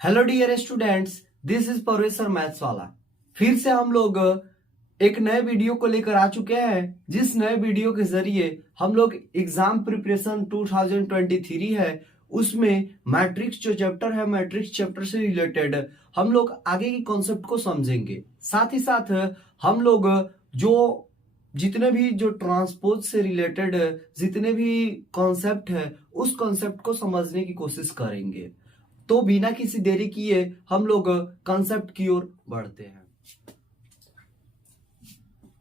Hello dear students, this is Parvez sir maths वाला। फिर से हम लोग एक नए वीडियो को लेकर आ चुके हैं, जिस नए वीडियो के जरिए हम लोग एग्जाम प्रिपरेशन 2023 है उसमें मैट्रिक्स जो चैप्टर है, मैट्रिक्स चैप्टर से रिलेटेड हम लोग आगे की कॉन्सेप्ट को समझेंगे। साथ ही साथ हम लोग जो जितने भी जो ट्रांसपोज से रिलेटेड जितने भी कॉन्सेप्ट है उस कॉन्सेप्ट को समझने की कोशिश करेंगे। तो बिना किसी देरी किए हम लोग कॉन्सेप्ट की ओर बढ़ते हैं।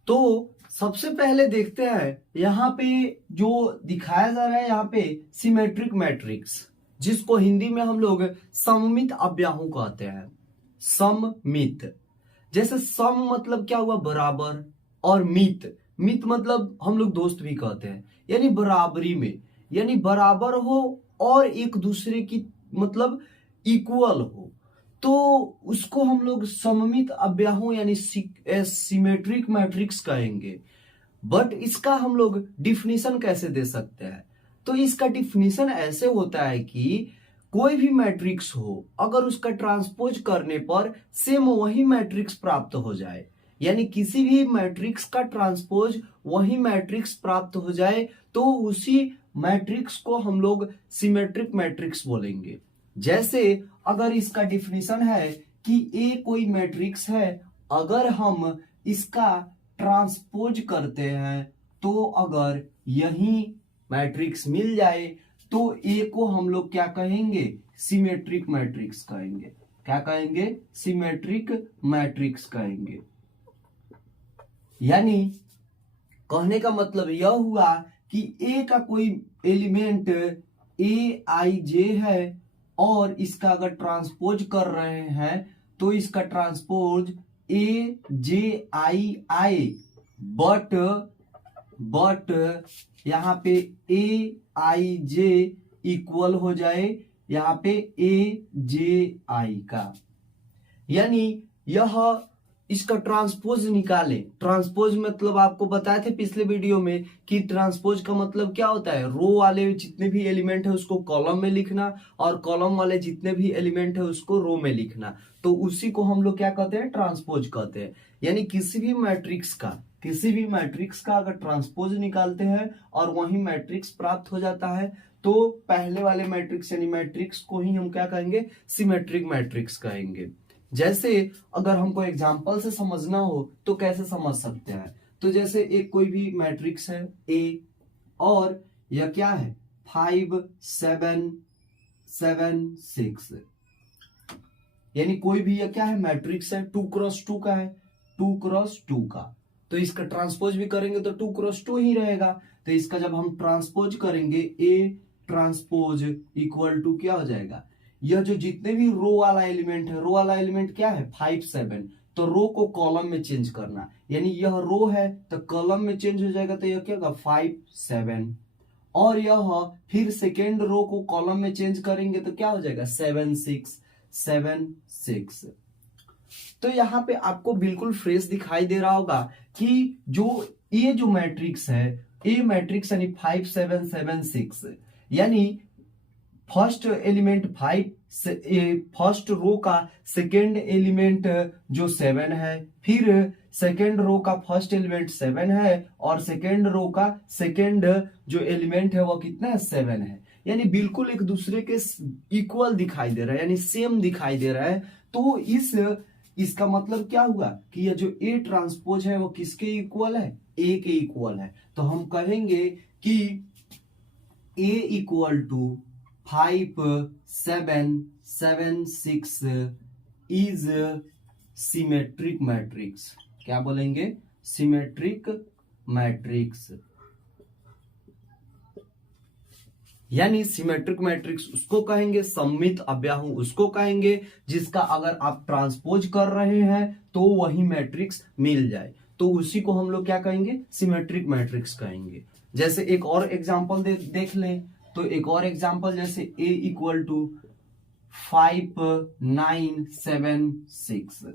तो सबसे पहले देखते हैं यहाँ पे जो दिखाया जा रहा है, यहाँ पे सिमेट्रिक मैट्रिक्स, जिसको हिंदी में हम लोग सममित अव्याहू कहते हैं। सममित, जैसे सम मतलब क्या हुआ, बराबर, और मित, मित मतलब हम लोग दोस्त भी कहते हैं, यानी बराबरी में, यानी बराबर हो और एक दूसरे की मतलब इक्वल हो, तो उसको हम लोग सममित अव्याहू यानी सिमेट्रिक मैट्रिक्स कहेंगे। बट इसका हम लोग डिफिनीशन कैसे दे सकते हैं? तो इसका डिफिनीशन ऐसे होता है कि कोई भी मैट्रिक्स हो, अगर उसका ट्रांसपोज करने पर सेम वही मैट्रिक्स प्राप्त हो जाए, यानी किसी भी मैट्रिक्स का ट्रांसपोज वही मैट्रिक्स प्राप्त हो जाए, तो उसी मैट्रिक्स को हम लोग सिमेट्रिक मैट्रिक्स बोलेंगे। जैसे अगर इसका डिफिनीशन है कि ए कोई मैट्रिक्स है, अगर हम इसका ट्रांसपोज करते हैं तो अगर यही मैट्रिक्स मिल जाए तो ए को हम लोग क्या कहेंगे, सिमेट्रिक मैट्रिक्स कहेंगे। क्या कहेंगे? सिमेट्रिक मैट्रिक्स कहेंगे। यानी कहने का मतलब यह हुआ कि ए का कोई एलिमेंट ए आई जे है और इसका अगर ट्रांसपोज कर रहे हैं तो इसका transpose A J I I, but यहां पे ए आई जे इक्वल हो जाए यहां पे ए जे आई का, यानी यह इसका ट्रांसपोज निकाले। ट्रांसपोज मतलब आपको बताए थे पिछले वीडियो में कि ट्रांसपोज का मतलब क्या होता है, रो वाले जितने भी एलिमेंट है उसको कॉलम में लिखना और कॉलम वाले जितने भी एलिमेंट है उसको रो में लिखना। तो उसी को हम लोग क्या कहते हैं, ट्रांसपोज कहते हैं। यानी किसी भी मैट्रिक्स का अगर ट्रांसपोज निकालते हैं और वही मैट्रिक्स प्राप्त हो जाता है तो पहले वाले मैट्रिक्स यानी मैट्रिक्स को ही हम क्या कहेंगे, सिमेट्रिक मैट्रिक्स कहेंगे। जैसे अगर हमको एग्जांपल से समझना हो तो कैसे समझ सकते हैं? तो जैसे एक कोई भी मैट्रिक्स है ए और यह क्या है 5 7 7 6, यानी कोई भी यह क्या है, मैट्रिक्स है, 2x2 का है, 2x2 का, तो इसका ट्रांसपोज भी करेंगे तो 2x2 ही रहेगा। तो इसका जब हम ट्रांसपोज करेंगे ए ट्रांसपोज इक्वल टू क्या हो जाएगा, यह जो जितने भी रो वाला एलिमेंट है, रो वाला एलिमेंट क्या है 5 7, तो रो को कॉलम में चेंज करना, यानी यह रो है तो कॉलम में चेंज हो जाएगा, तो यह क्या होगा 5 7, और यह फिर सेकेंड रो को कॉलम में चेंज करेंगे तो क्या हो जाएगा 7 6 7 6। तो यहाँ पे आपको बिल्कुल फ्रेश दिखाई दे रहा होगा कि ये जो मैट्रिक्स है, ए मैट्रिक्स यानी 5 7 7 6, यानी फर्स्ट एलिमेंट 5, फर्स्ट रो का सेकेंड एलिमेंट जो 7 है, फिर सेकेंड रो का फर्स्ट एलिमेंट 7 है और सेकेंड रो का सेकेंड जो एलिमेंट है वो कितना है 7 है, यानी बिल्कुल एक दूसरे के इक्वल दिखाई दे रहा है, यानी सेम दिखाई दे रहा है। तो इसका मतलब क्या हुआ कि यह जो ए ट्रांसपोज है वो किसके इक्वल है, ए के इक्वल है। तो हम कहेंगे कि A equal to 5 7 7 6 is symmetric matrix. क्या बोलेंगे, सिमेट्रिक मैट्रिक्स। यानी सिमेट्रिक मैट्रिक्स उसको कहेंगे, सममित अव्याहू उसको कहेंगे जिसका अगर आप ट्रांसपोज कर रहे हैं तो वही मैट्रिक्स मिल जाए, तो उसी को हम लोग क्या कहेंगे, सिमेट्रिक मैट्रिक्स कहेंगे। जैसे एक और एग्जांपल देख लें, तो एक और एग्जांपल जैसे a इक्वल टू 5 9 7 6,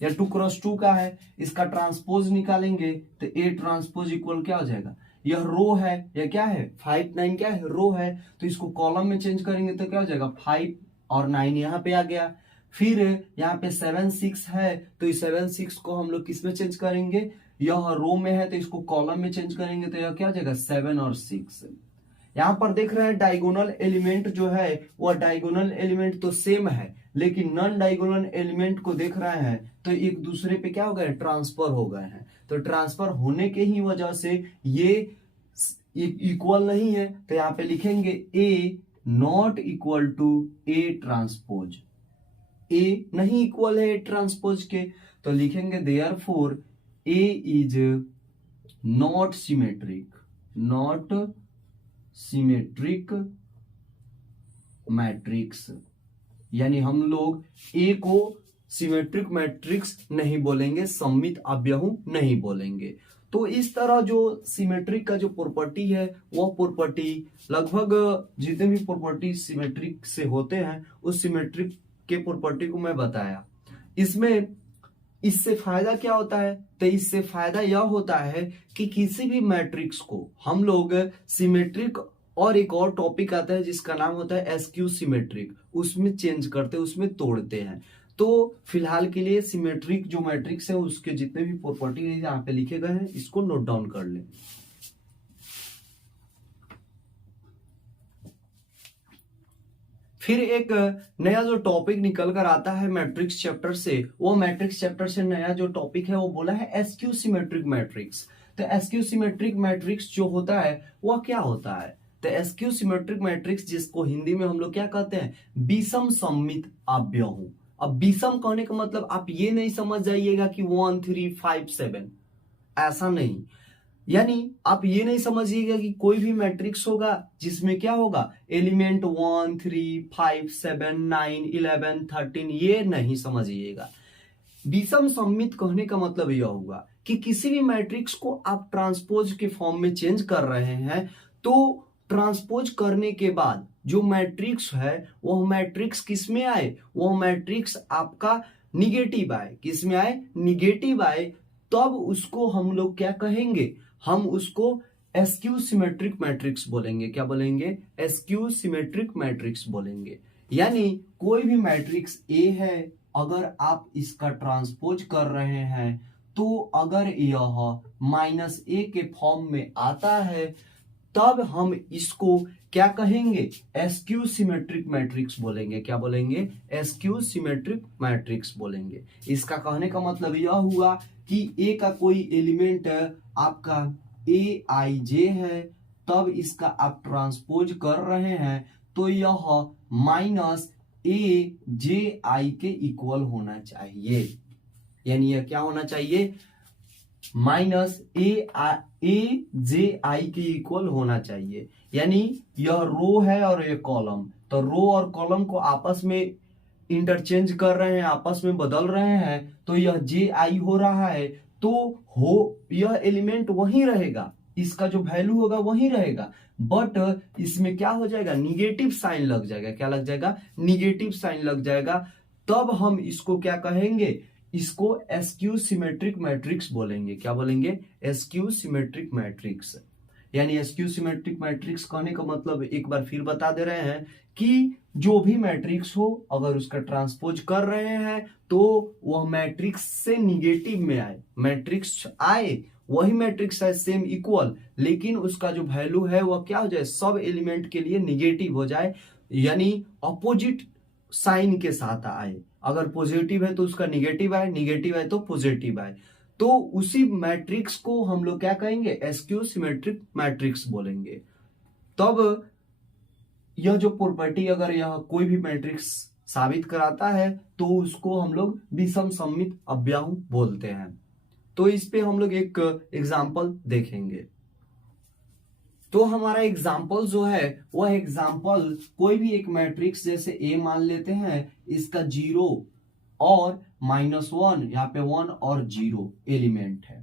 या 2x2 का है, इसका ट्रांसपोज निकालेंगे तो a ट्रांसपोज इक्वल क्या हो जाएगा, यह रो है, यह क्या है 5 9 क्या है रो है, तो इसको कॉलम में चेंज करेंगे तो क्या हो जाएगा 5 और 9 यहाँ पे आ गया। फिर यहाँ पे 7 6 है, तो इस 7 6 को हम लोग किस में चेंज करेंगे, यह रो में है तो इसको कॉलम में चेंज करेंगे, तो यह क्या हो जाएगा 7 और 6। यहाँ पर देख रहे हैं डायगोनल एलिमेंट जो है वह डायगोनल एलिमेंट तो सेम है, लेकिन नॉन डायगोनल एलिमेंट को देख रहे हैं तो एक दूसरे पे क्या हो गए, ट्रांसफर हो गए हैं। तो ट्रांसफर होने के ही वजह से ये इक्वल नहीं है, तो यहाँ पे लिखेंगे A not equal to A transpose. A नहीं इक्वल है ए ट्रांसपोज के, तो लिखेंगे therefore A is not symmetric, not symmetric matrix. यानी हम लोग ए को सिमेट्रिक मैट्रिक्स नहीं बोलेंगे, सममित अव्ययु नहीं बोलेंगे। तो इस तरह जो सिमेट्रिक का जो प्रॉपर्टी है वह प्रॉपर्टी लगभग जितने भी प्रॉपर्टी सिमेट्रिक से होते हैं उस सिमेट्रिक के प्रॉपर्टी को मैं बताया। इसमें इससे फायदा क्या होता है, तो इससे फायदा यह होता है कि किसी भी मैट्रिक्स को हम लोग सिमेट्रिक, और एक और टॉपिक आता है जिसका नाम होता है एसक्यू सिमेट्रिक, उसमें चेंज करते हैं, उसमें तोड़ते हैं। तो फिलहाल के लिए सिमेट्रिक जो मैट्रिक्स है उसके जितने भी प्रॉपर्टी है यहाँ पे लिखे गए हैं, इसको नोट डाउन कर लें। फिर एक नया जो टॉपिक निकल कर आता है मैट्रिक्स चैप्टर से, वो मैट्रिक्स चैप्टर से नया जो टॉपिक है वो बोला है एसक्यू सिमेट्रिक मैट्रिक्स। तो एसक्यू सिमेट्रिक मैट्रिक्स जो होता है वह क्या होता है, तो एसक्यू सिमेट्रिक मैट्रिक्स जिसको हिंदी में हम लोग क्या कहते हैं, विषम सममित अव्ययु। अब विषम कहने का मतलब आप ये नहीं समझ जाइएगा कि 1 3 5 7, ऐसा नहीं। यानी आप ये नहीं समझिएगा कि कोई भी मैट्रिक्स होगा जिसमें क्या होगा एलिमेंट 1 3 5 7 9 11 13, ये नहीं समझिएगा। विषम सममित कहने का मतलब यह होगा कि किसी भी मैट्रिक्स को आप ट्रांसपोज के फॉर्म में चेंज कर रहे हैं, तो ट्रांसपोज करने के बाद जो मैट्रिक्स है वह मैट्रिक्स किस में आए, वह मैट्रिक्स आपका निगेटिव आए। किस में आए, निगेटिव आए, तब उसको हम लोग क्या कहेंगे, हम उसको एसक्यू सिमेट्रिक मैट्रिक्स बोलेंगे। क्या बोलेंगे, एसक्यू सिमेट्रिक मैट्रिक्स बोलेंगे। यानी कोई भी मैट्रिक्स ए है, अगर आप इसका ट्रांसपोज कर रहे हैं तो अगर यह -a के फॉर्म में आता है तब हम इसको क्या कहेंगे, एसक्यू सिमेट्रिक मैट्रिक्स बोलेंगे। क्या बोलेंगे, एसक्यू सिमेट्रिक मैट्रिक्स बोलेंगे। इसका कहने का मतलब यह हुआ कि ए का कोई एलिमेंट आपका ए आई जे है, तब इसका आप ट्रांसपोज कर रहे हैं तो यह -a/ji के इक्वल होना चाहिए। यानी यह क्या होना चाहिए, -a/ji के इक्वल होना चाहिए। यानी यह रो है और यह कॉलम, तो रो और कॉलम को आपस में इंटरचेंज कर रहे हैं, आपस में बदल रहे हैं, तो यह ji हो रहा है, तो यह एलिमेंट वहीं रहेगा, इसका जो वैल्यू होगा वहीं रहेगा, बट इसमें क्या हो जाएगा, निगेटिव साइन लग जाएगा। क्या लग जाएगा, निगेटिव साइन लग जाएगा। तब हम इसको क्या कहेंगे, इसको एसक्यू सिमेट्रिक मैट्रिक्स बोलेंगे। क्या बोलेंगे, एसक्यू सिमेट्रिक मैट्रिक्स। यानी एसक्यू सिमेट्रिक मैट्रिक्स कहने का मतलब एक बार फिर बता दे रहे हैं कि जो भी मैट्रिक्स हो अगर उसका ट्रांसपोज कर रहे हैं तो वह मैट्रिक्स से निगेटिव में आए, मैट्रिक्स आए वही मैट्रिक्स है सेम इक्वल, लेकिन उसका जो वैल्यू है वह क्या हो जाए, सब एलिमेंट के लिए निगेटिव हो जाए, यानी अपोजिट साइन के साथ आए। अगर पॉजिटिव है तो उसका निगेटिव आए, निगेटिव है तो पॉजिटिव आए, तो उसी मैट्रिक्स को हम लोग क्या कहेंगे, एसक्यू सिमेट्रिक मैट्रिक्स बोलेंगे। तब यह जो प्रॉपर्टी अगर यह कोई भी मैट्रिक्स साबित कराता है तो उसको हम लोग विषम सममित अव्ययु बोलते हैं। तो इस पे हम लोग एक एग्जाम्पल देखेंगे। तो हमारा एग्जाम्पल जो है वह एग्जाम्पल कोई भी एक मैट्रिक्स जैसे ए मान लेते हैं, इसका 0 और -1, यहाँ पे 1 और 0 एलिमेंट है।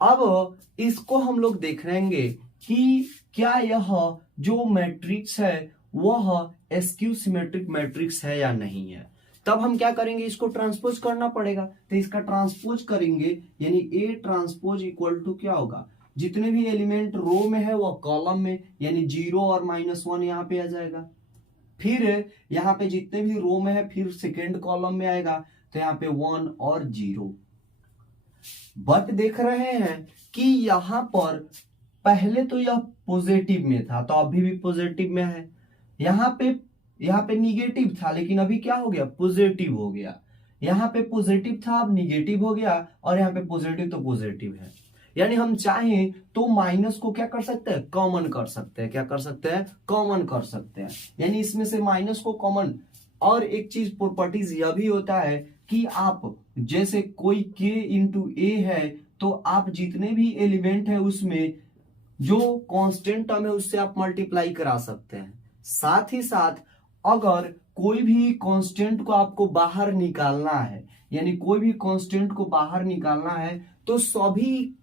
अब इसको हम लोग देख रहेंगे कि क्या यह जो मैट्रिक्स है वह एसक्यू सिमेट्रिक मैट्रिक्स है या नहीं है। तब हम क्या करेंगे, इसको ट्रांसपोज करना पड़ेगा, तो इसका ट्रांसपोज करेंगे, यानी ए ट्रांसपोज इक्वल टू क्या होगा, जितने भी एलिमेंट रो में है वह कॉलम में, यानी 0 और -1 यहाँ पे आ जाएगा। फिर यहाँ पे जितने भी रो में है फिर सेकेंड कॉलम में आएगा, तो यहाँ पे 1 और 0। बट देख रहे हैं कि यहाँ पर पहले तो यह पॉजिटिव में था, तो अभी भी पॉजिटिव में है। यहाँ पे निगेटिव था, लेकिन अभी क्या हो गया, पॉजिटिव हो गया। यहाँ पे पॉजिटिव था, अब निगेटिव हो गया, और यहाँ पे पॉजिटिव तो पॉजिटिव है। यानी हम चाहें तो माइनस को क्या कर सकते हैं, कॉमन कर सकते हैं। क्या कर सकते हैं, कॉमन कर सकते हैं। यानी इसमें से माइनस को कॉमन। और एक चीज प्रॉपर्टीज यह भी होता है कि आप जैसे कोई k इंटू ए है, तो आप जितने भी एलिमेंट है उसमें जो कांस्टेंट टर्म है उससे आप मल्टीप्लाई करा सकते हैं। साथ ही साथ अगर कोई भी कांस्टेंट को आपको बाहर निकालना है, यानी कोई भी कांस्टेंट को बाहर निकालना है, तो सभी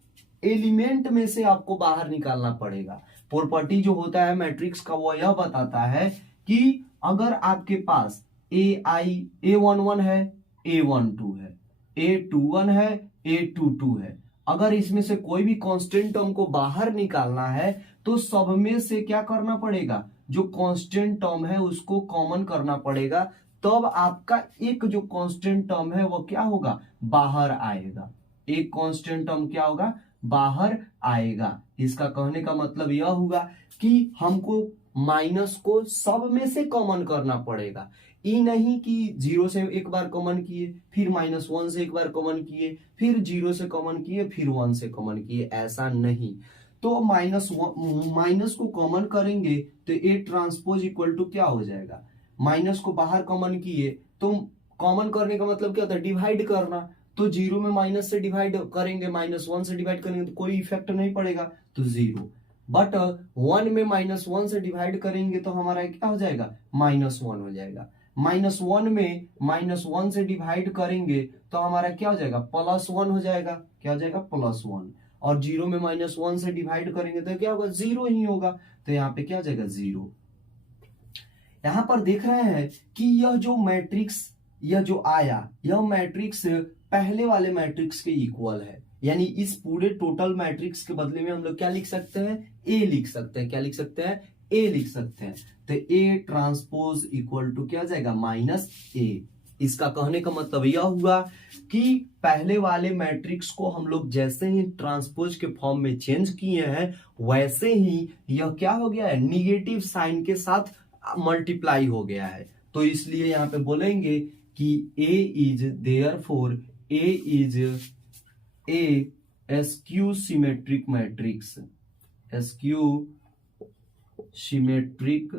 एलिमेंट में से आपको बाहर निकालना पड़ेगा। प्रॉपर्टी जो होता है मैट्रिक्स का वो यह बताता है कि अगर आपके पास A11 है, A12 है, A21 है, A22 है, अगर इसमें से कोई भी कांस्टेंट टर्म को बाहर निकालना है तो सब में से क्या करना पड़ेगा, जो कांस्टेंट टर्म है उसको कॉमन करना पड़ेगा। तब आपका एक जो कांस्टेंट टर्म है वो क्या होगा, बाहर आएगा। एक कांस्टेंट टर्म क्या होगा, बाहर आएगा। इसका कहने का मतलब यह हुआ कि हमको माइनस को सब में से कॉमन करना पड़ेगा। ये नहीं कि 0 से एक बार कॉमन किए, फिर -1 से एक बार कॉमन किए, फिर 0 से कॉमन किए, फिर 1 से कॉमन किए, ऐसा नहीं। तो माइनस को कॉमन करेंगे तो ए ट्रांसपोज इक्वल टू क्या हो जाएगा, माइनस को बाहर कॉमन किए तो कॉमन करने का मतलब क्या होता है, डिवाइड करना। तो 0 में माइनस से डिवाइड करेंगे, -1 से डिवाइड करेंगे तो कोई इफेक्ट नहीं पड़ेगा, तो 0। बट 1 में -1 से डिवाइड करेंगे तो हमारा क्या हो जाएगा, -1 हो जाएगा। -1 में -1 से डिवाइड करेंगे तो हमारा क्या हो जाएगा, +1 हो जाएगा। क्या हो जाएगा, +1। और 0 में -1 से डिवाइड करेंगे तो क्या होगा, 0 ही होगा। तो यहाँ पे क्या हो जाएगा, 0। यहां पर देख रहे हैं कि यह जो मैट्रिक्स यह जो आया, यह मैट्रिक्स पहले वाले मैट्रिक्स के इक्वल है। यानी इस पूरे टोटल मैट्रिक्स के बदले में हम लोग क्या लिख सकते हैं, ए लिख सकते हैं। क्या लिख सकते हैं, ए लिख सकते हैं। तो ए ट्रांसपोज इक्वल टू क्या हो जाएगा, -a। इसका कहने का मतलब यह हुआ कि पहले वाले मैट्रिक्स को हम लोग जैसे ही ट्रांसपोज के फॉर्म में चेंज किए हैं, वैसे ही यह क्या हो गया है, निगेटिव साइन के साथ मल्टीप्लाई हो गया है। तो इसलिए यहां पे बोलेंगे कि A is therefore A is A skew symmetric matrix. Skew symmetric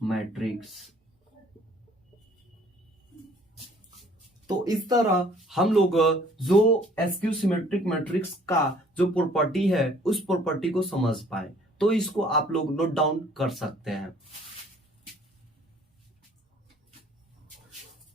matrix. तो इस तरह हम लोग जो स्क्यू सिमेट्रिक मैट्रिक्स का जो प्रॉपर्टी है उस प्रॉपर्टी को समझ पाए, तो इसको आप लोग नोट डाउन कर सकते हैं।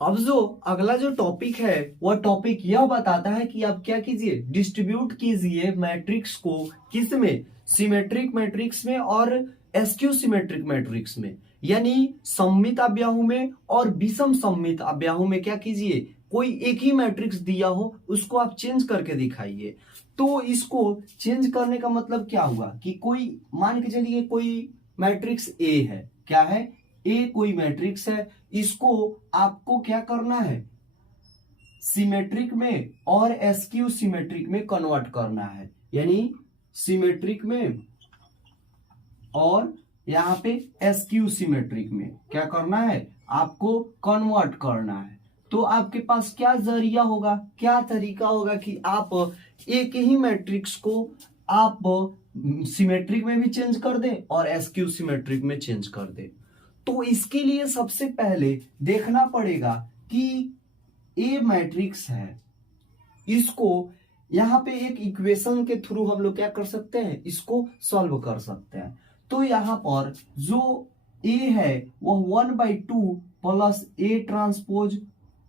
अब जो अगला जो टॉपिक है वह टॉपिक यह बताता है कि आप क्या कीजिए, डिस्ट्रीब्यूट कीजिए मैट्रिक्स को किसमें, सिमेट्रिक मैट्रिक्स में और स्क्यू सिमेट्रिक मैट्रिक्स में। यानी सममित अव्याहु में और विषम सममित अव्याहु में क्या कीजिए, कोई एक ही मैट्रिक्स दिया हो उसको आप चेंज करके दिखाइए। तो इसको चेंज करने का मतलब क्या हुआ कि कोई मान के चलिए कोई मैट्रिक्स ए है, क्या है, ए कोई मैट्रिक्स है, इसको आपको क्या करना है, सिमेट्रिक में और स्क्यू सिमेट्रिक में कन्वर्ट करना है। यानी सिमेट्रिक में और यहां पे स्क्यू सिमेट्रिक में क्या करना है, आपको कन्वर्ट करना है। तो आपके पास क्या जरिया होगा, क्या तरीका होगा कि आप एक ही मैट्रिक्स को आप सिमेट्रिक में भी चेंज कर दें और स्क्यू सिमेट्रिक में चेंज कर दें। तो इसके लिए सबसे पहले देखना पड़ेगा कि ए मैट्रिक्स है, इसको यहां पे एक इक्वेशन के थ्रू हम लोग क्या कर सकते हैं, इसको सॉल्व कर सकते हैं। तो यहां पर जो ए है वह 1/2 प्लस ए ट्रांसपोज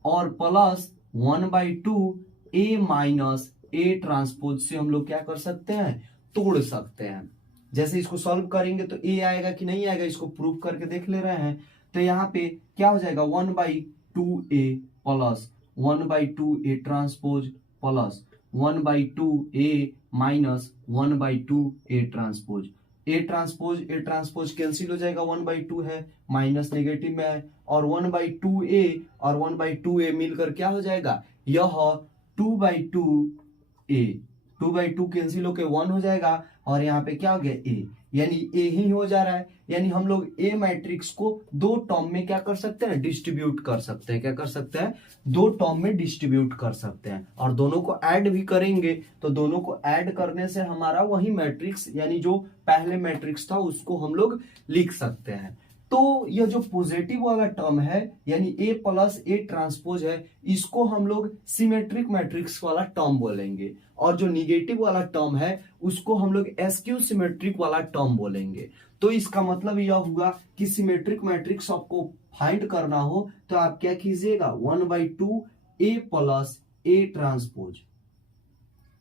और plus 1/2 A minus A transpose से हम लोग क्या कर सकते हैं, तोड़ सकते हैं। जैसे इसको सॉल्व करेंगे तो ए आएगा कि नहीं आएगा, इसको प्रूव करके देख ले रहे हैं। तो यहाँ पे क्या हो जाएगा, 1/2 A plus 1/2 A transpose plus 1/2 A minus 1/2 A transpose. A transpose cancel हो जाएगा, 1/2 है, माइनस नेगेटिव में है, और 1/2a और 1/2a मिलकर क्या हो जाएगा, यह 2/2a, 2/2 कैंसिल होकर 1 हो जाएगा, और यहाँ पे क्या हो गया a, यानी a ही हो जा रहा है। यानी हम लोग a मैट्रिक्स को दो टर्म में क्या कर सकते हैं, डिस्ट्रीब्यूट कर सकते हैं। क्या कर सकते हैं, दो टर्म में डिस्ट्रीब्यूट कर सकते हैं, और दोनों को ऐड भी करेंगे तो दोनों को ऐड करने से हमारा वही मैट्रिक्स यानी जो पहले मैट्रिक्स था उसको हम लोग लिख सकते हैं। तो यह जो पॉजिटिव वाला टर्म है यानी a प्लस ए ट्रांसपोज है, इसको हम लोग सिमेट्रिक मैट्रिक्स वाला टर्म बोलेंगे, और जो निगेटिव वाला टर्म है उसको हम लोग एस्क्यू सिमेट्रिक वाला टर्म बोलेंगे। तो इसका मतलब यह हुआ कि सिमेट्रिक मैट्रिक्स आपको फाइंड करना हो तो आप क्या कीजिएगा, 1/2 a प्लस ए ट्रांसपोज,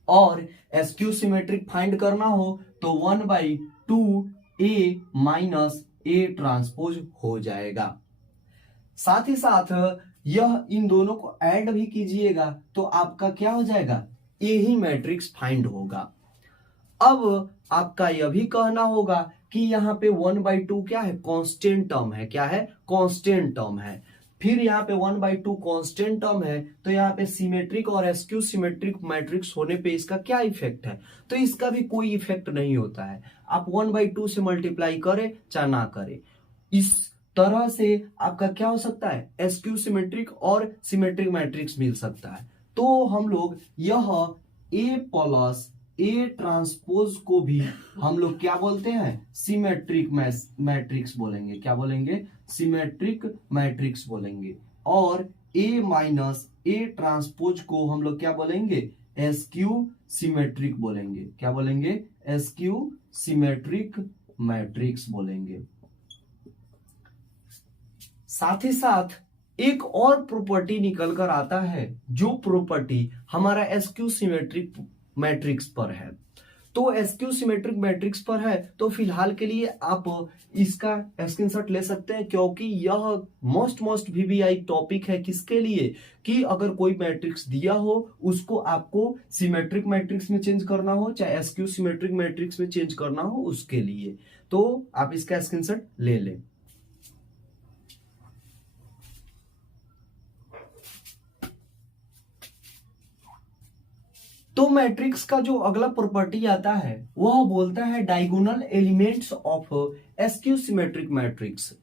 और एस्क्यू सिमेट्रिक फाइंड करना हो तो 1/2 a माइनस ए ट्रांसपोज हो जाएगा। साथ ही साथ यह इन दोनों को ऐड भी कीजिएगा तो आपका क्या हो जाएगा, ए ही मैट्रिक्स फाइंड होगा। अब आपका यह भी कहना होगा कि यहाँ पे 1/2 क्या है, कांस्टेंट टर्म है। क्या है, कांस्टेंट टर्म है। फिर यहाँ पे 1/2 कांस्टेंट टर्म है, तो यहाँ पे सिमेट्रिक और एस्क्यू सिमेट्रिक मैट्रिक्स होने पे इसका क्या इफेक्ट है, तो इसका भी कोई इफेक्ट नहीं होता है। आप 1/2 से मल्टीप्लाई करें चाहे ना करें, इस तरह से आपका क्या हो सकता है, एस्क्यू सिमेट्रिक और सिमेट्रिक मैट्रिक्स मिल सकता है। तो हम लोग यह ए प्लस ए ट्रांसपोज को भी हम लोग क्या बोलते हैं, सिमेट्रिक मैट्रिक्स बोलेंगे। क्या बोलेंगे, सिमेट्रिक मैट्रिक्स बोलेंगे। और ए माइनस ए ट्रांसपोज को हम लोग क्या बोलेंगे, एस्क्यू सिमेट्रिक बोलेंगे। क्या बोलेंगे, एस्क्यू सिमेट्रिक मैट्रिक्स बोलेंगे। साथ ही साथ एक और प्रॉपर्टी निकल कर आता है, जो प्रॉपर्टी हमारा एस्क्यू सिमेट्रिक मैट्रिक्स पर है। तो एस्क्यू सिमेट्रिक मैट्रिक्स पर है तो फिलहाल के लिए आप इसका स्क्रीनशॉट ले सकते हैं, क्योंकि यह मोस्ट वीवीआई टॉपिक है। किसके लिए, कि अगर कोई मैट्रिक्स दिया हो उसको आपको सिमेट्रिक मैट्रिक्स में चेंज करना हो चाहे एस्क्यू सिमेट्रिक मैट्रिक्स में चेंज करना हो, उसके लिए। तो आप इसका स्क्रीनशॉट ले लें। तो मैट्रिक्स का जो अगला प्रॉपर्टी आता है वह बोलता है diagonal elements of askew symmetric matrix.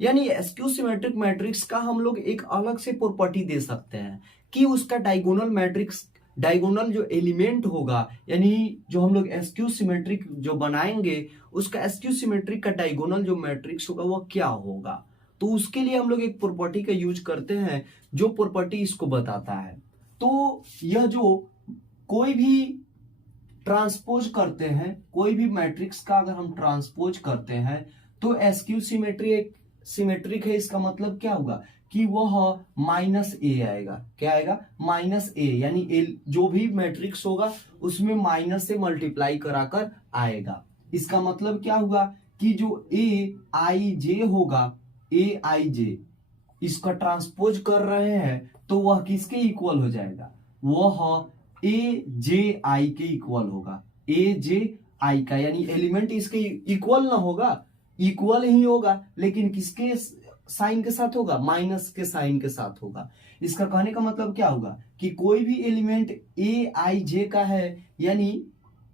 यानी एस्क्यू सिमेट्रिक मैट्रिक्स का हम लोग एक अलग से प्रॉपर्टी दे सकते हैं कि उसका डायगोनल मैट्रिक्स, डायगोनल जो एलिमेंट होगा यानी जो हम लोग एस्क्यू सिमेट्रिक जो बनाएंगे उसका एस्क्यू सिमेट्रिक का डायगोनल जो मैट्रिक्स होगा वह क्या होगा। तो उसके लिए हम लोग एक प्रॉपर्टी का यूज करते हैं, जो प्रॉपर्टी इसको बताता है। तो यह जो कोई भी ट्रांसपोज करते हैं, कोई भी मैट्रिक्स का अगर हम ट्रांसपोज करते हैं तो एस्क्यू सिमेट्रिक है, इसका मतलब क्या होगा कि वह माइनस ए आएगा। क्या आएगा, माइनस ए, यानी जो भी मैट्रिक्स होगा उसमें माइनस से मल्टीप्लाई कराकर आएगा। इसका मतलब क्या हुआ कि जो ए आई जे होगा, ए आई जे इसका ट्रांसपोज कर रहे हैं तो वह किसके इक्वल हो जाएगा, वह ए जे आई के इक्वल होगा। ए जे आई का यानी एलिमेंट इसके इक्वल ना होगा, इक्वल ही होगा, लेकिन किसके साइन के साथ होगा, माइनस के साइन के साथ होगा। इसका कहने का मतलब क्या होगा कि कोई भी एलिमेंट ए आई जे का है, यानी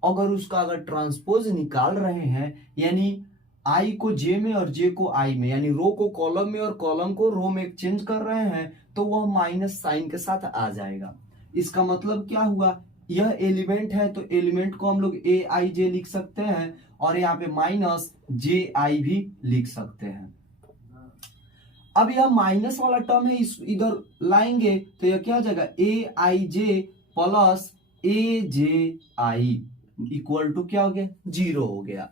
अगर उसका अगर ट्रांसपोज निकाल रहे हैं, यानी आई को जे में और जे को आई में, यानी रो को कॉलम में और कॉलम को रो में चेंज कर रहे हैं, तो वह माइनस साइन के साथ आ जाएगा। इसका मतलब क्या हुआ, यह एलिमेंट है तो एलिमेंट को हम लोग ए आई जे लिख सकते हैं, और यहाँ पे माइनस जे आई भी लिख सकते हैं। अब यह माइनस वाला टर्म है, इस इधर लाएंगे तो यह क्या हो जाएगा, A I J plus A J I equal to क्या हो गया, 0 हो गया।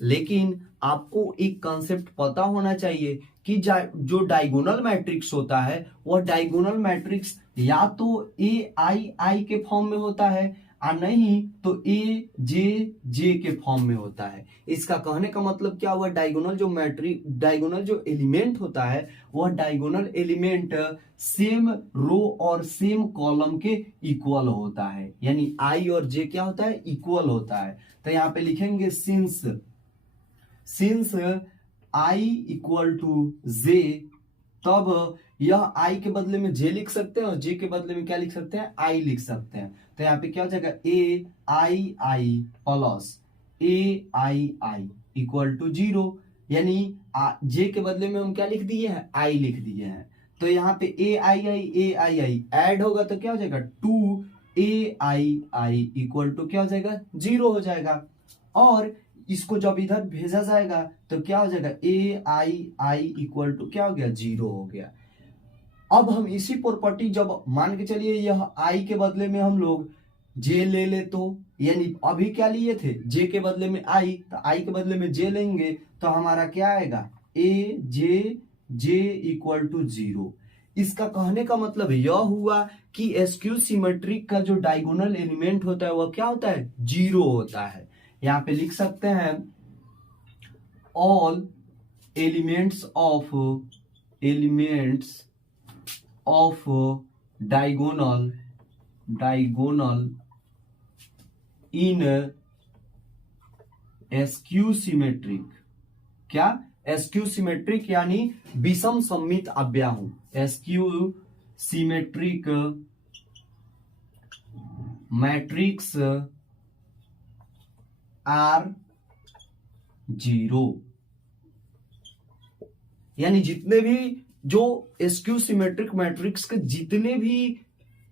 लेकिन आपको एक कंसेप्ट पता होना चाहिए कि जो डायगोनल मैट्रिक्स होता है वह डायगोनल मैट्रिक्स या तो ए आई आई के फॉर्म में होता है और नहीं तो ए जे जे के फॉर्म में होता है। इसका कहने का मतलब क्या हुआ, डायगोनल जो एलिमेंट होता है वह डायगोनल एलिमेंट सेम रो और सेम कॉलम के इक्वल होता है, यानी आई और जे क्या होता है, इक्वल होता है। तो यहाँ पे लिखेंगे since since i equal to J, तब यह i के बदले में j लिख सकते हैं और j के बदले में क्या लिख सकते हैं, i लिख सकते हैं। तो यहाँ पे क्या हो जाएगा, a i i plus a i i equal to 0, यानी j के बदले में हम क्या लिख दिए हैं, i लिख दिए हैं। तो यहाँ पे a i i ऐड होगा तो क्या हो जाएगा, 2ai इक्वल टू क्या हो जाएगा, 0 हो जाएगा। और इसको जब इधर भेजा जाएगा तो क्या हो जाएगा, ai इक्वल टू क्या हो गया, 0 हो गया। अब हम इसी प्रॉपर्टी जब मान के चलिए यह i के बदले में हम लोग j ले ले, तो यानी अभी क्या लिए थे, j के बदले में i, तो i के बदले में j लेंगे तो हमारा क्या आएगा, j इक्वल टू 0। इसका कहने का मतलब यह हुआ कि एसक्यू सिमेट्रिक का जो डायगोनल एलिमेंट होता है वह क्या होता है, 0 होता है। यहाँ पे लिख सकते हैं all elements of diagonal in SQ symmetric, क्या, एसक्यू सिमेट्रिक यानी विषम सममित अव्याहू, एसक्यू सिमेट्रिक मैट्रिक्स आर 0, यानी जितने भी जो एसक्यू सिमेट्रिक मैट्रिक्स के जितने भी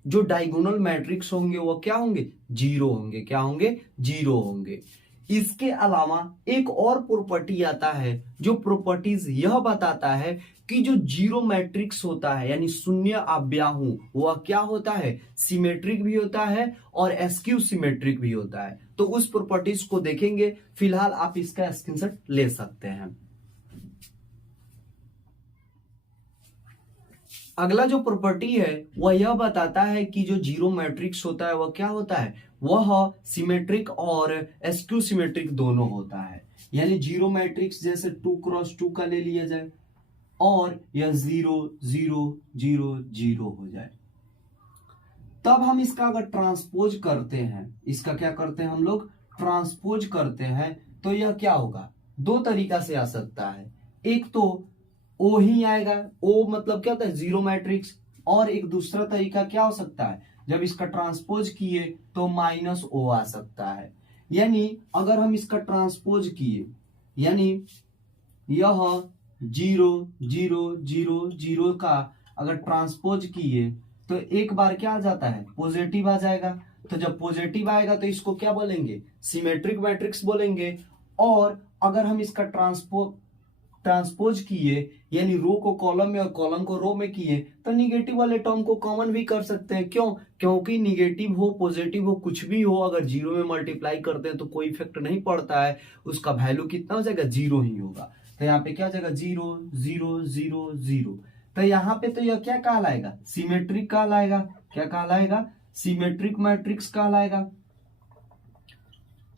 जो डायगोनल मैट्रिक्स होंगे वो क्या होंगे, 0 होंगे, क्या होंगे, 0 होंगे। इसके अलावा एक और प्रॉपर्टी आता है, जो प्रॉपर्टीज यह बताता है कि जो 0 मैट्रिक्स होता है यानी शून्य अव्याहू, वह क्या होता है, सिमेट्रिक भी होता है और एसक्यू सिमेट्रिक भी होता है। तो उस प्रॉपर्टीज को देखेंगे, फिलहाल आप इसका स्क्रीनशॉट ले सकते हैं। अगला जो प्रॉपर्टी है वह यह बताता है कि जो 0 मैट्रिक्स होता है वह क्या होता है, वह सिमेट्रिक और एसक्यू सिमेट्रिक दोनों होता है। यानी 0 मैट्रिक्स जैसे 2x2 का ले लिया जाए और यह 0 0 0 0 हो जाए, तब हम इसका अगर ट्रांसपोज करते हैं, इसका क्या करते हैं हम लोग, ट्रांसपोज करते हैं, तो यह क्या होगा, दो तरीका से आ सकता है। एक तो ओ ही आएगा, ओ मतलब क्या होता है, 0 मैट्रिक्स, और एक दूसरा तरीका क्या हो सकता है, जब इसका ट्रांसपोज किए तो -o आ सकता है। यानी अगर हम इसका ट्रांसपोज किए, यानी यह 0 0 0 0 का अगर ट्रांसपोज किए तो एक बार क्या आ जाता है, पॉजिटिव आ जाएगा। तो जब पॉजिटिव आएगा तो इसको क्या बोलेंगे, सिमेट्रिक मैट्रिक्स बोलेंगे। और अगर हम इसका ट्रांसपोज किए, यानी रो को कॉलम में और कॉलम को रो में किए, तो निगेटिव वाले टर्म को कॉमन भी कर सकते हैं। क्यों, क्योंकि निगेटिव हो पॉजिटिव हो कुछ भी हो, अगर 0 में मल्टीप्लाई करते हैं तो कोई इफेक्ट नहीं पड़ता है, उसका वैल्यू कितना हो जाएगा, 0 ही होगा। तो यहाँ पे क्या हो जाएगा, 0 0 0 0। तो यहाँ पे तो यह क्या कहलाएगा, सिमेट्रिक कहलाएगा। क्या कहलाएगा, सिमेट्रिक मैट्रिक्स कहलाएगा।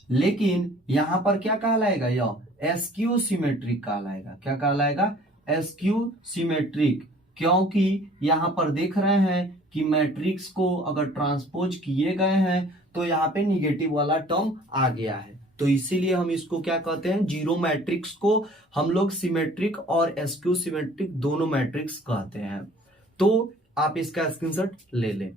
लेकिन यहां पर क्या कहलाएगा, यह एसक्यू सिमेट्रिक कहलाएगा। क्या कहलाएगा, एसक्यू सिमेट्रिक, क्योंकि यहां पर देख रहे हैं कि मैट्रिक्स को अगर ट्रांसपोज किए गए हैं तो यहाँ पे निगेटिव वाला टर्म आ गया है, तो इसीलिए हम इसको क्या कहते हैं, 0 मैट्रिक्स को हम लोग सिमेट्रिक और एसक्यू सिमेट्रिक दोनों मैट्रिक्स कहते हैं। तो आप इसका स्क्रीनशॉट ले लें।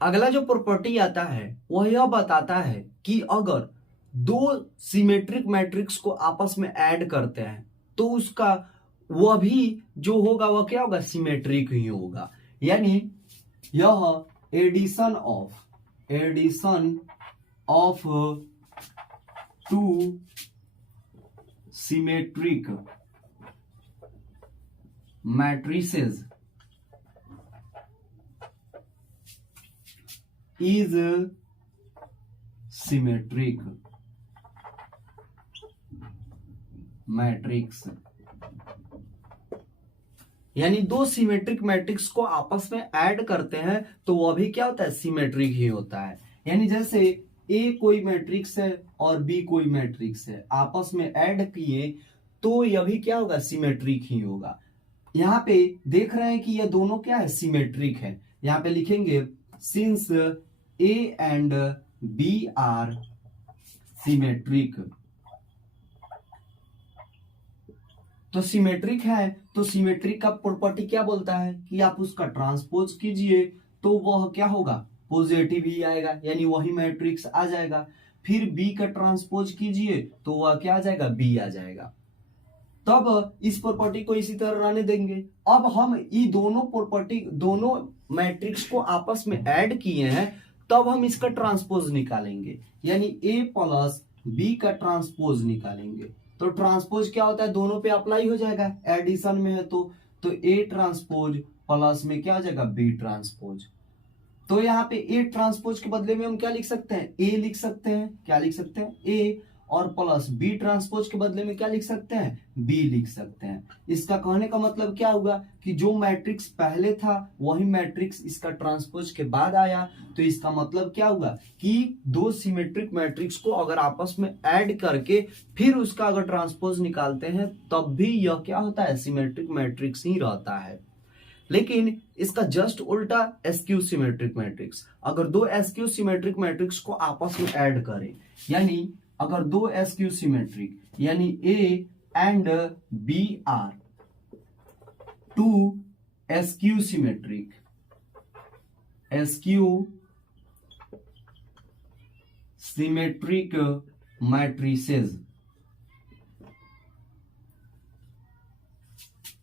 अगला जो प्रॉपर्टी आता है वह यह बताता है कि अगर दो सिमेट्रिक मैट्रिक्स को आपस में ऐड करते हैं तो उसका वह भी जो होगा वह क्या होगा, सिमेट्रिक ही होगा। यानी यह addition of two symmetric matrices is symmetric matrix. यानी दो सिमेट्रिक मैट्रिक्स को आपस में ऐड करते हैं तो वह भी क्या होता है, सिमेट्रिक ही होता है। यानी जैसे ए कोई मैट्रिक्स है और बी कोई मैट्रिक्स है, आपस में ऐड किए तो यह भी क्या होगा, सिमेट्रिक ही होगा। यहाँ पे देख रहे हैं कि यह दोनों क्या है, सिमेट्रिक है। यहाँ पे लिखेंगे since A and B are symmetric. तो सिमेट्रिक है तो सिमेट्रिक का प्रॉपर्टी क्या बोलता है कि आप उसका ट्रांसपोज कीजिए तो वह क्या होगा, पॉजिटिव ही आएगा, यानी वही मैट्रिक्स आ जाएगा। फिर बी का ट्रांसपोज कीजिए तो वह क्या आ जाएगा, बी आ जाएगा। तब इस प्रॉपर्टी को इसी तरह रहने देंगे। अब हम ये दोनों प्रॉपर्टी, दोनों मैट्रिक्स को आपस में ऐड किए हैं, तब हम इसका ट्रांसपोज निकालेंगे, यानी ए प्लस बी का ट्रांसपोज निकालेंगे। तो ट्रांसपोज क्या होता है, दोनों पे अप्लाई हो जाएगा, एडिशन में है तो ए ट्रांसपोज प्लस में क्या हो जाएगा, बी ट्रांसपोज। तो यहाँ पे ए ट्रांसपोज के बदले में हम क्या लिख सकते हैं, ए लिख सकते हैं, क्या लिख सकते हैं, ए, और प्लस बी ट्रांसपोज के बदले में क्या लिख सकते हैं, बी लिख सकते हैं। इसका कहने का मतलब क्या हुआ कि जो मैट्रिक्स पहले था वही मैट्रिक्स इसका ट्रांसपोज के बाद आया। तो इसका मतलब क्या हुआ कि दो सिमेट्रिक मैट्रिक्स को अगर आपस में ऐड करके फिर उसका अगर ट्रांसपोज निकालते हैं तब भी यह क्या होता है, सिमेट्रिक मैट्रिक्स ही रहता है। लेकिन इसका जस्ट उल्टा एसक्यू सिमेट्रिक मैट्रिक्स, अगर दो एसक्यू सिमेट्रिक मैट्रिक्स को आपस में ऐड करें, यानी अगर दो एसक्यू सिमेट्रिक यानी A and B are two skew symmetric matrices,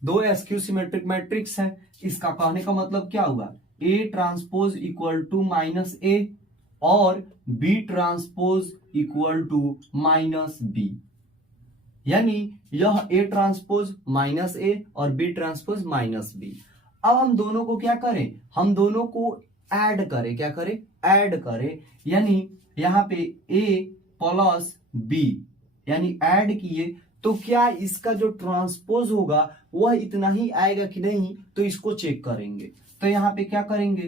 दो एसक्यू सिमेट्रिक मैट्रिक्स है, इसका कहने का मतलब क्या हुआ, A transpose equal to minus A और B transpose equal to minus B, यानी यह ए ट्रांसपोज माइनस ए और बी ट्रांसपोज माइनस बी। अब हम दोनों को क्या करें, हम दोनों को ऐड करें, क्या करें, ऐड करें, यानी यहां पे ए प्लस बी, यानी ऐड किए तो क्या इसका जो ट्रांसपोज होगा वह इतना ही आएगा कि नहीं, तो इसको चेक करेंगे। तो यहाँ पे क्या करेंगे,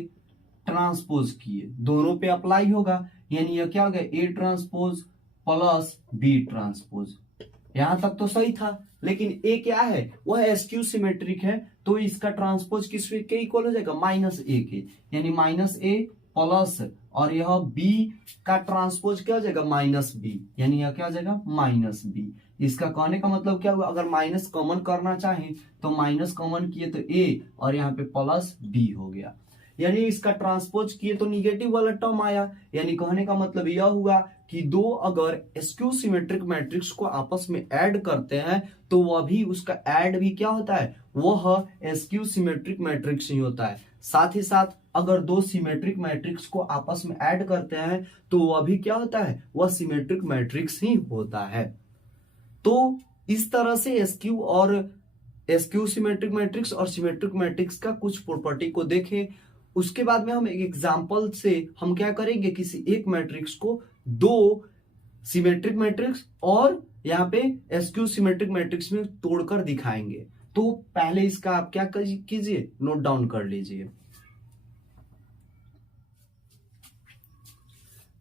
ट्रांसपोज किए, दोनों पे अप्लाई होगा, यानी यह क्या हो गया, A transpose plus B transpose. यहां तक तो सही था, लेकिन ए क्या है, वह एसक्यू सिमेट्रिक है, तो इसका ट्रांसपोज किस के इक्वल हो जाएगा, माइनस ए के, यानी माइनस ए प्लस, और यह बी का ट्रांसपोज क्या हो जाएगा, माइनस बी, यानी यह क्या हो जाएगा, माइनस बी। इसका कहने का मतलब क्या हुआ, अगर माइनस कॉमन करना चाहे तो माइनस कॉमन किए तो ए और यहाँ पे प्लस बी हो गया, यानी इसका ट्रांसपोज किए तो निगेटिव वाला टर्म आया। यानी कहने का मतलब यह हुआ कि दो अगर एसक्यू सिमेट्रिक मैट्रिक्स को आपस में ऐड करते हैं तो वह भी उसका ऐड भी क्या होता है, वह एसक्यू सिमेट्रिक मैट्रिक्स ही होता है। साथ ही साथ अगर दो सिमेट्रिक मैट्रिक्स को आपस में ऐड करते हैं तो वह भी क्या होता है, वह सिमेट्रिक मैट्रिक्स ही होता है। तो इस तरह से एसक्यू सिमेट्रिक मैट्रिक्स और सिमेट्रिक मैट्रिक्स का कुछ प्रॉपर्टी को देखें। उसके बाद में हम एक एग्जांपल से हम क्या करेंगे, किसी एक मैट्रिक्स को दो सिमेट्रिक मैट्रिक्स और यहाँ पे एसक्यू सिमेट्रिक मैट्रिक्स में तोड़कर दिखाएंगे। तो पहले इसका आप क्या कीजिए, नोट डाउन कर लीजिए।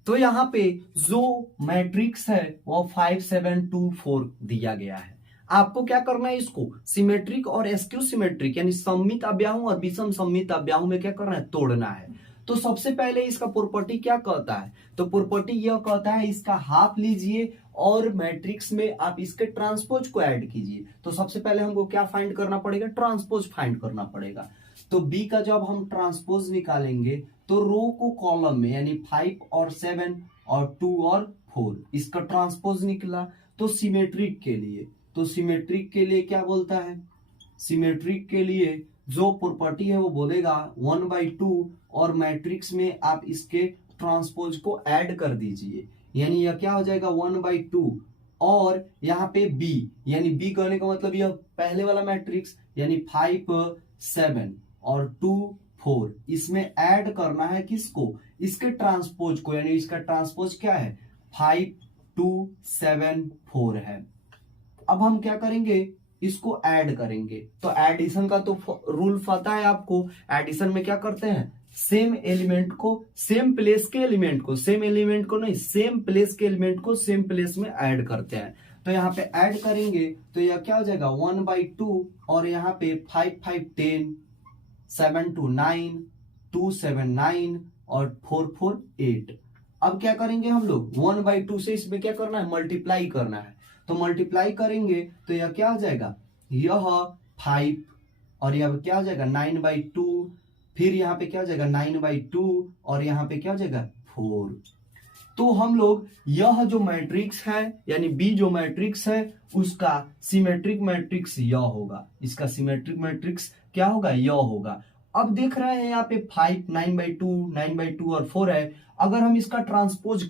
तो यहाँ पे जो मैट्रिक्स है वो 5 7 2 4 दिया गया है। आपको क्या करना है, इसको सिमेट्रिक और एसक्यू सिमेट्रिक यानी सममित अव्यायों और विषम सममित अव्यायों में क्या करना है, तोड़ना है। तो सबसे पहले इसका प्रॉपर्टी क्या कहता है, तो प्रॉपर्टी यह कहता है इसका हाफ लीजिए और मैट्रिक्स में आप इसके ट्रांसपोज को ऐड कीजिए। तो सबसे पहले हमको क्या फाइंड करना पड़ेगा, ट्रांसपोज फाइंड करना पड़ेगा। तो बी का जब हम ट्रांसपोज निकालेंगे तो रो को कॉलम में यानी 5 और 7 और 2 और 4 इसका ट्रांसपोज निकला। तो सिमेट्रिक के लिए क्या बोलता है, सिमेट्रिक के लिए जो प्रॉपर्टी है वो बोलेगा 1/2 और मैट्रिक्स में आप इसके ट्रांसपोज को ऐड कर दीजिए, यानी यह क्या हो जाएगा 1/2 और यहाँ पे बी, यानी बी कहने का मतलब यह पहले वाला मैट्रिक्स यानी 5 7 और 2 4 इसमें ऐड करना है किसको, इसके ट्रांसपोज को, यानी इसका ट्रांसपोज क्या है 5 2 7 4 है। अब हम क्या करेंगे, इसको ऐड करेंगे। तो एडिशन का तो रूल पता है आपको, एडिशन में क्या करते हैं, सेम एलिमेंट को सेम प्लेस के एलिमेंट को, सेम एलिमेंट को नहीं सेम प्लेस के एलिमेंट को सेम प्लेस में ऐड करते हैं। तो यहाँ पे ऐड करेंगे तो यह क्या हो जाएगा 1/2 और यहाँ पे 5 5 10 7 2 9 2 7 9 और 4 4 8। अब क्या करेंगे हम लोग 1/2 से इसमें क्या करना है, मल्टीप्लाई करना है। तो मल्टीप्लाई करेंगे तो यह क्या हो जाएगा, यह 5 और यह क्या हो जाएगा 9/2, फिर यहाँ पे क्या हो जाएगा 9/2 और यहाँ पे क्या हो जाएगा 4। तो हम लोग यह जो मैट्रिक्स है यानी बी जो मैट्रिक्स है उसका सिमेट्रिक मैट्रिक्स यह होगा, इसका सिमेट्रिक मैट्रिक्स क्या होगा, यह होगा। अब देख रहे हैं यहाँ पे 5 9/2 और 4 है। अगर हम इसका ट्रांसपोज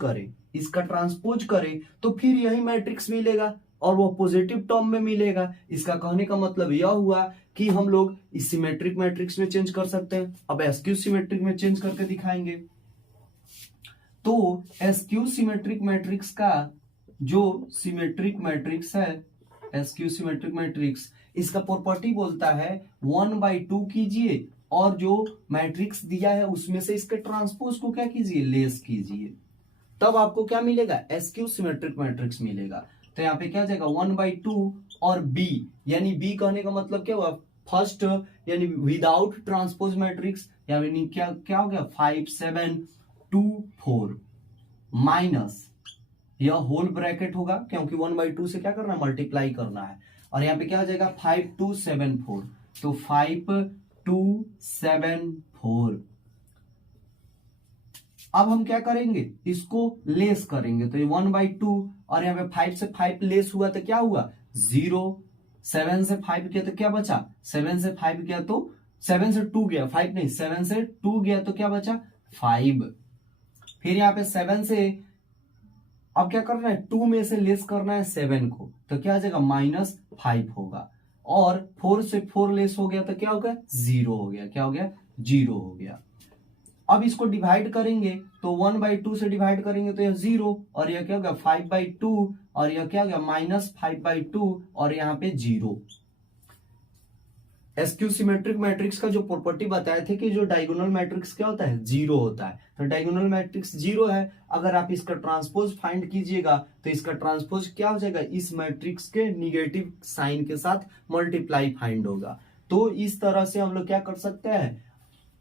करें तो फिर यही मैट्रिक्स मिलेगा और वो पॉजिटिव टर्म में मिलेगा। इसका कहने का मतलब यह हुआ कि हम लोग इस सिमेट्रिक मैट्रिक्स में चेंज कर सकते हैं। अब एसक्यू सिमेट्रिक में चेंज करके दिखाएंगे। तो एसक्यू सिमेट्रिक मैट्रिक्स का जो सिमेट्रिक मैट्रिक्स है, एसक्यू सिमेट्रिक मैट्रिक्स, इसका प्रॉपर्टी बोलता है 1/2 कीजिए और जो मैट्रिक्स दिया है उसमें से इसके ट्रांसपोज को क्या कीजिए, लेस कीजिए, तब आपको क्या मिलेगा, एसक्यू सिमेट्रिक मैट्रिक्स मिलेगा। तो यहाँ पे क्या जाएगा 1/2 और बी, यानी बी कहने का मतलब क्या हुआ, फर्स्ट यानी विदाउट ट्रांसपोज मैट्रिक्स, यानी क्या हो गया 5 7 2 4 माइनस यह होल ब्रैकेट होगा क्योंकि 1/2 से क्या करना है, मल्टीप्लाई करना है। और यहाँ पे क्या हो जाएगा 5 2 7 4, तो 5 2 7 4। अब हम क्या करेंगे, इसको लेस करेंगे। तो ये 1/2 और यहाँ पे 5 से 5 लेस हुआ तो क्या हुआ 0, 7 से 5 गया तो क्या बचा, 7 से 5 गया तो 7 से 2 गया, 5 नहीं 7 से 2 गया तो क्या बचा 5। फिर यहाँ पे 7 से अब क्या करना है, 2 में से लेस करना है 7 को, तो क्या आ जाएगा -5 होगा। और 4 से 4 लेस हो गया तो क्या हो गया 0 हो गया, क्या हो गया 0 हो गया। अब इसको डिवाइड करेंगे तो 1/2 से डिवाइड करेंगे तो यह 0 और यह क्या हो गया 5/2 और यह क्या हो गया -5/2 और यहाँ पे 0। एसक्यू सिमेट्रिक मैट्रिक्स का जो प्रॉपर्टी बताए थे कि जो डायगोनल मैट्रिक्स क्या होता है, 0 होता है। तो डायगोनल मैट्रिक्स 0 है। अगर आप इसका ट्रांसपोज फाइंड कीजिएगा तो इसका ट्रांसपोज क्या हो जाएगा, इस मैट्रिक्स के निगेटिव साइन के साथ मल्टीप्लाई फाइंड होगा। तो इस तरह से हम लोग क्या कर सकते हैं,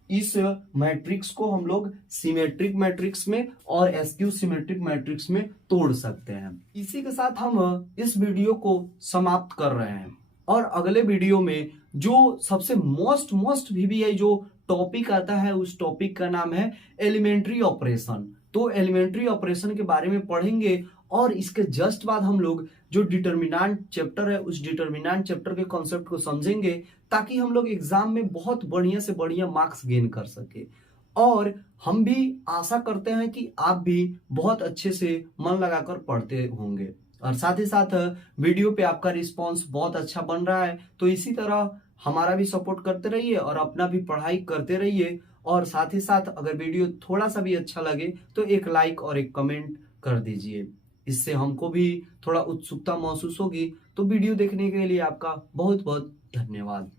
इस मैट्रिक्स को हम लोग सिमेट्रिक मैट्रिक्स में और एसक्यू सिमेट्रिक मैट्रिक्स में तोड़ सकते हैं। इसी के साथ हम इस वीडियो को समाप्त कर रहे हैं और अगले वीडियो में जो सबसे मोस्ट VBI जो टॉपिक आता है उस टॉपिक का नाम है एलिमेंट्री ऑपरेशन। तो एलिमेंट्री ऑपरेशन के बारे में पढ़ेंगे और इसके जस्ट बाद हम लोग जो डिटर्मिनेंट चैप्टर है उस डिटर्मिनेंट चैप्टर के कॉन्सेप्ट को समझेंगे ताकि हम लोग एग्जाम में बहुत बढ़िया से बढ़िया मार्क्स गेन कर सके। और हम भी आशा करते हैं कि आप भी बहुत अच्छे से मन लगाकर पढ़ते होंगे और साथ ही साथ वीडियो पे आपका रिस्पांस बहुत अच्छा बन रहा है। तो इसी तरह हमारा भी सपोर्ट करते रहिए और अपना भी पढ़ाई करते रहिए। और साथ ही साथ अगर वीडियो थोड़ा सा भी अच्छा लगे तो एक लाइक और एक कमेंट कर दीजिए, इससे हमको भी थोड़ा उत्सुकता महसूस होगी। तो वीडियो देखने के लिए आपका बहुत बहुत धन्यवाद।